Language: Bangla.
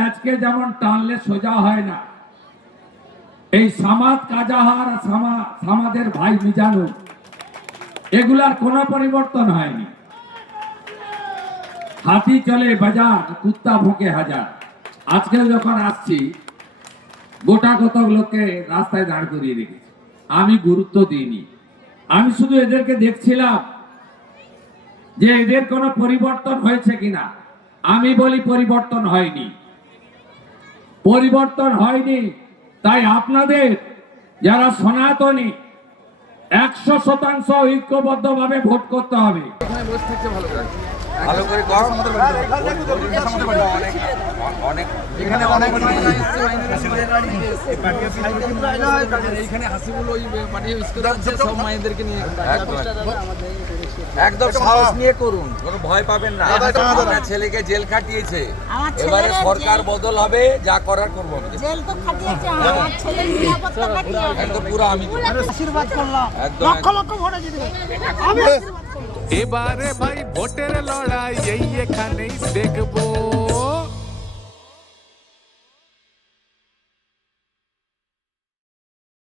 ল্যাচকে যেমন টানলে সোজা হয় না, এই সামাদ কাজাহার সামাদের ভাই মিজানুর এগুলার কোনো পরিবর্তন হয়নি। হাতি চলে বাজার, কুত্তা ভুকে হাজার। আজকে যখন আসছি গোটা কতক লোককে রাস্তায় দাঁড় করিয়ে রেখেছি, আমি গুরুত্ব দিইনি। আমি শুধু এদেরকে দেখছিলাম যে এদের কোনো পরিবর্তন হয়েছে কিনা। আমি বলি পরিবর্তন হয়নি, পরিবর্তন হয়নি। তাই আপনাদের যারা সনাতনী 100% ঐক্যবদ্ধভাবে ভোট করতে হবে। ভালো করে কর। অনেক এখানে অনেক এইখানে হাসিবুল ওই পাঠিয়ে সব মায়েদেরকে নিয়ে একদম সাহস নিয়ে করুন, কোনো ভয় পাবেন না। আপনার ছেলেকে জেল খাটিয়েছে, এবারে সরকার বদল হবে, যা করার করবো। একদম পুরো আমি আশীর্বাদ করলাম, লক্ষ লক্ষ ভোটে জিতবে। এবারে ভাই ভোটের লড়াই এই এখানেই দেখবো।